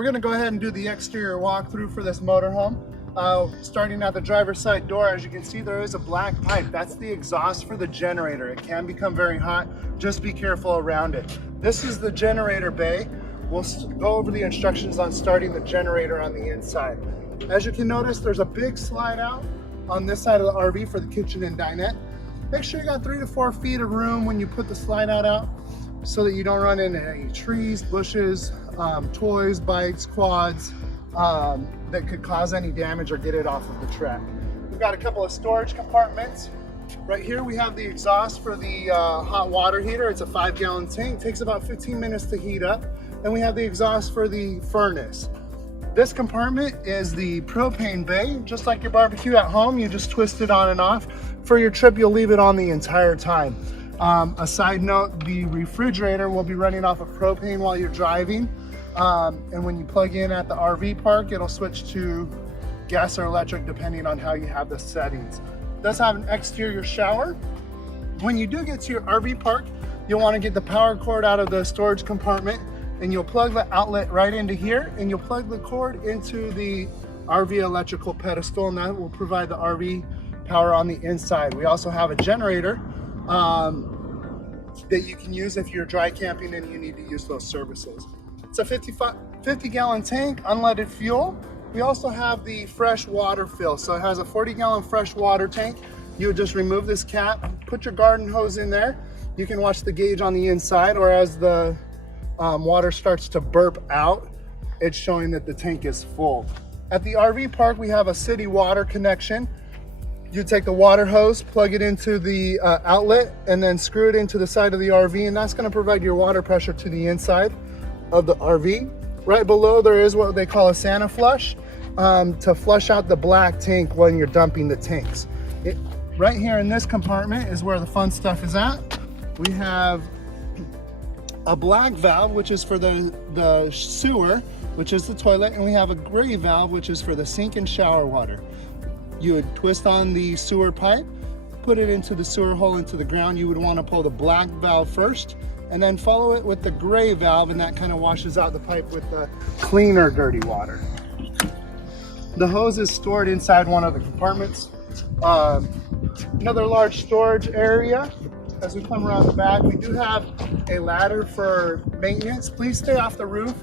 We're going to go ahead and do the exterior walkthrough for this motorhome. Starting at the driver's side door, as you can see, there is a black pipe. That's the exhaust for the generator. It can become very hot. Just be careful around it. This is the generator bay. We'll go over the instructions on starting the generator on the inside. As you can notice, there's a big slide out on this side of the RV for the kitchen and dinette. Make sure you got 3 to 4 feet of room when you put the slide out so that you don't run into any trees, bushes, toys, bikes, quads that could cause any damage or get it off of the track. We've got a couple of storage compartments. Right here we have the exhaust for the hot water heater. It's a 5-gallon tank, takes about 15 minutes to heat up. And we have the exhaust for the furnace. This compartment is the propane bay. Just like your barbecue at home, you just twist it on and off. For your trip, you'll leave it on the entire time. A side note, the refrigerator will be running off of propane while you're driving. And when you plug in at the RV park, it'll switch to gas or electric depending on how you have the settings. It does have an exterior shower. When you do get to your RV park, you'll want to get the power cord out of the storage compartment, and you'll plug the outlet right into here, and you'll plug the cord into the RV electrical pedestal, and that will provide the RV power on the inside. We also have a generator that you can use if you're dry camping and you need to use those services. It's a 50-gallon tank, unleaded fuel. We also have the fresh water fill. So it has a 40-gallon fresh water tank. You would just remove this cap, put your garden hose in there. You can watch the gauge on the inside, or as the water starts to burp out, it's showing that the tank is full. At the RV park, we have a city water connection. You take the water hose, plug it into the outlet, and then screw it into the side of the RV, and that's going to provide your water pressure to the inside of the RV. Right below there is what they call a Santa flush to flush out the black tank when you're dumping the tanks. Right here in this compartment is where the fun stuff is at. We have a black valve, which is for the sewer, which is the toilet, and we have a gray valve, which is for the sink and shower water. You would twist on the sewer pipe, put it into the sewer hole into the ground. You would want to pull the black valve first, and then follow it with the gray valve, and that kind of washes out the pipe with the cleaner, dirty water. The hose is stored inside one of the compartments. Another large storage area. As we come around the back, we do have a ladder for maintenance. Please stay off the roof.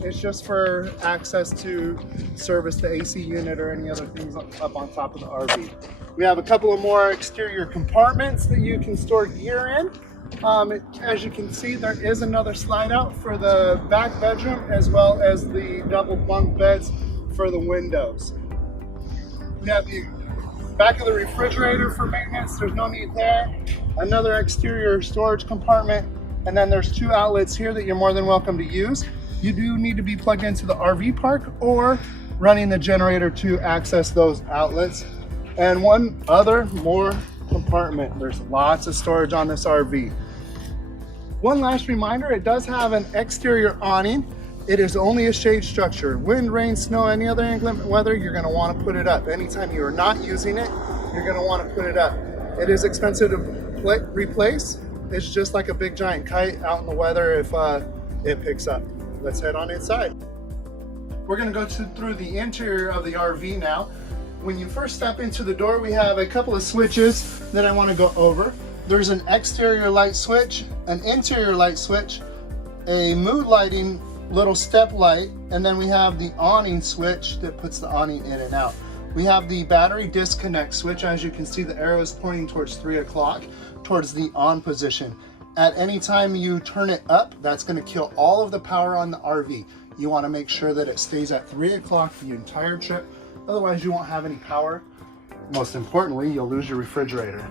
It's just for access to service the AC unit or any other things up on top of the RV. We have a couple of more exterior compartments that you can store gear in. As you can see, there is another slide out for the back bedroom, as well as the double bunk beds for the windows. We have the back of the refrigerator for maintenance. There's no need there. Another exterior storage compartment, and then there's 2 outlets here that you're more than welcome to use. You do need to be plugged into the RV park or running the generator to access those outlets. And one other more compartment. There's lots of storage on this RV. One last reminder, it does have an exterior awning. It is only a shade structure. Wind, rain, snow, any other inclement weather, you're going to want to put it up. Anytime you are not using it, you're going to want to put it up. It is expensive to replace. It's just like a big giant kite out in the weather if it picks up. Let's head on inside. We're going to go through the interior of the RV now. When you first step into the door, we have a couple of switches that I want to go over. There's an exterior light switch, an interior light switch, a mood lighting little step light, and then we have the awning switch that puts the awning in and out. We have the battery disconnect switch. As you can see, the arrow is pointing towards 3 o'clock, towards the on position. At any time you turn it up, that's going to kill all of the power on the RV. You want to make sure that it stays at 3 o'clock the entire trip. Otherwise, you won't have any power. Most importantly, you'll lose your refrigerator.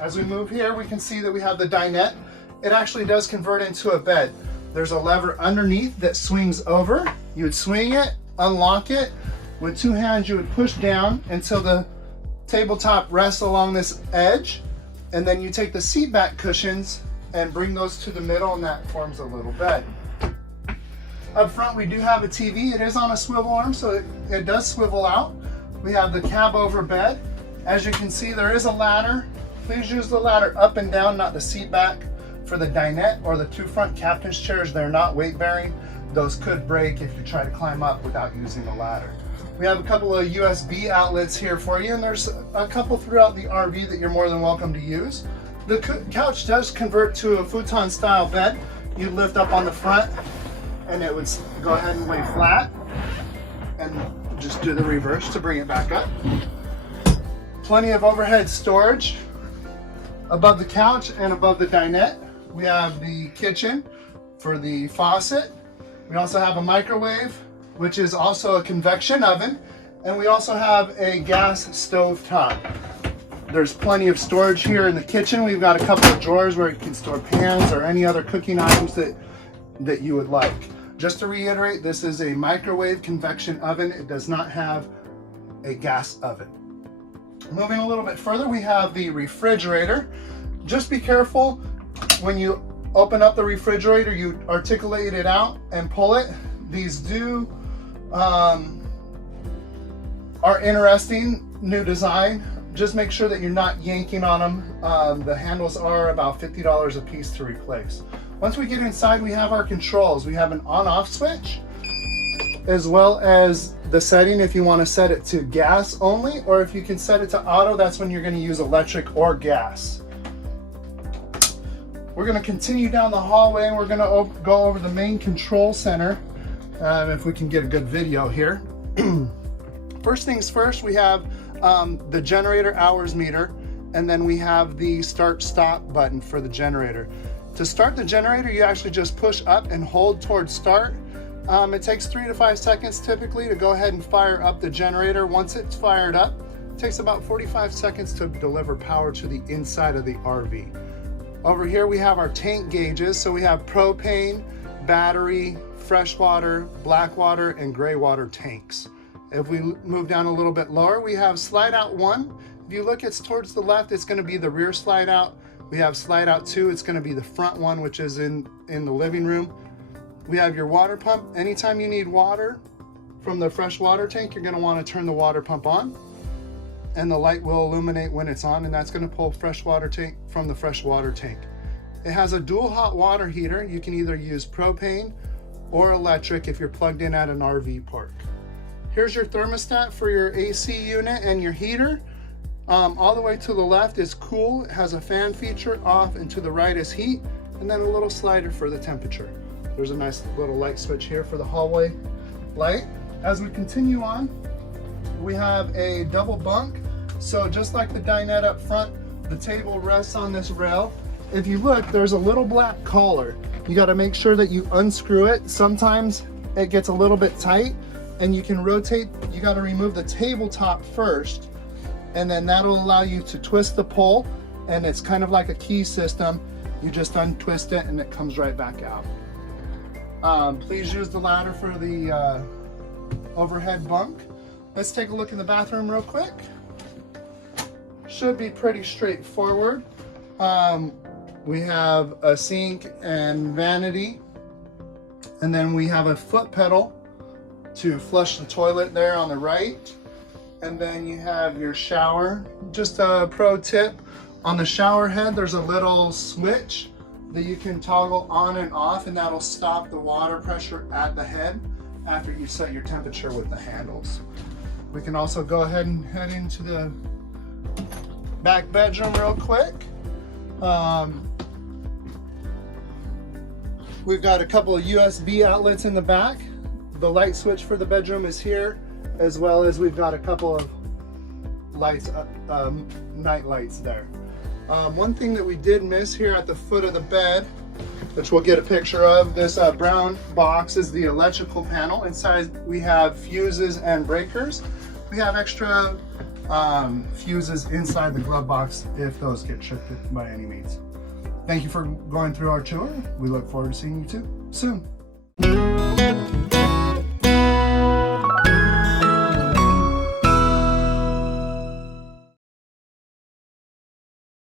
As we move here, we can see that we have the dinette. It actually does convert into a bed. There's a lever underneath that swings over. You would swing it, unlock it. With 2 hands, you would push down until the tabletop rests along this edge. And then you take the seat back cushions and bring those to the middle, and that forms a little bed. Up front, we do have a TV. It is on a swivel arm, so it does swivel out. We have the cab over bed. As you can see, there is a ladder. Please use the ladder up and down, not the seat back, For the dinette or the two front captain's chairs, they're not weight bearing. Those could break if you try to climb up without using the ladder. We have a couple of USB outlets here for you, and there's a couple throughout the RV that you're more than welcome to use. The couch does convert to a futon style bed. You lift up on the front and it would go ahead and lay flat, and just do the reverse to bring it back up. Plenty of overhead storage above the couch and above the dinette. We have the kitchen for the faucet. We also have a microwave, which is also a convection oven, and we also have a gas stove top. There's plenty of storage here in the kitchen. We've got a couple of drawers where you can store pans or any other cooking items that you would like. Just to reiterate, this is a microwave convection oven. It does not have a gas oven. Moving a little bit further, we have the refrigerator. Just be careful when you open up the refrigerator, you articulate it out and pull it. These are interesting, new design. Just make sure that you're not yanking on them. The handles are about $50 a piece to replace. Once we get inside, we have our controls. We have an on-off switch, as well as the setting if you want to set it to gas only, or if you can set it to auto, that's when you're going to use electric or gas. We're going to continue down the hallway, and we're going to go over the main control center, if we can get a good video here. First things first, we have the generator hours meter, and then we have the start-stop button for the generator. To start the generator, you actually just push up and hold towards start. It takes 3 to 5 seconds typically to go ahead and fire up the generator. Once it's fired up, it takes about 45 seconds to deliver power to the inside of the RV. Over here we have our tank gauges. So we have propane, battery, freshwater, black water, and gray water tanks. If we move down a little bit lower, we have slide out 1. If you look, it's towards the left, it's going to be the rear slide out. We have slide out 2, it's going to be the front one, which is in the living room. We have your water pump. Anytime you need water from the fresh water tank, you're going to want to turn the water pump on, and the light will illuminate when it's on, and that's going to pull fresh water tank from the fresh water tank. It has a dual hot water heater. You can either use propane or electric if you're plugged in at an RV park. Here's your thermostat for your AC unit and your heater. All the way to the left is cool. It has a fan feature off, and to the right is heat, and then a little slider for the temperature. There's a nice little light switch here for the hallway light. As we continue on, we have a double bunk. So just like the dinette up front, the table rests on this rail. If you look, there's a little black collar. You got to make sure that you unscrew it. Sometimes it gets a little bit tight, and you can rotate. You got to remove the tabletop first, and then that'll allow you to twist the pole, and it's kind of like a key system. You just untwist it and it comes right back out. Please use the ladder for the overhead bunk. Let's take a look in the bathroom real quick. Should be pretty straightforward. We have a sink and vanity, and then we have a foot pedal to flush the toilet there on the right. And then you have your shower. Just a pro tip, on the shower head there's a little switch that you can toggle on and off, and that'll stop the water pressure at the head after you set your temperature with the handles. We can also go ahead and head into the back bedroom real quick. We've got a couple of USB outlets in the back. The light switch for the bedroom is here, as well as we've got a couple of lights, night lights there. One thing that we did miss here at the foot of the bed, which we'll get a picture of, this brown box is the electrical panel. Inside we have fuses and breakers. We have extra fuses inside the glove box if those get shifted by any means. Thank you for going through our tour. We look forward to seeing you too soon.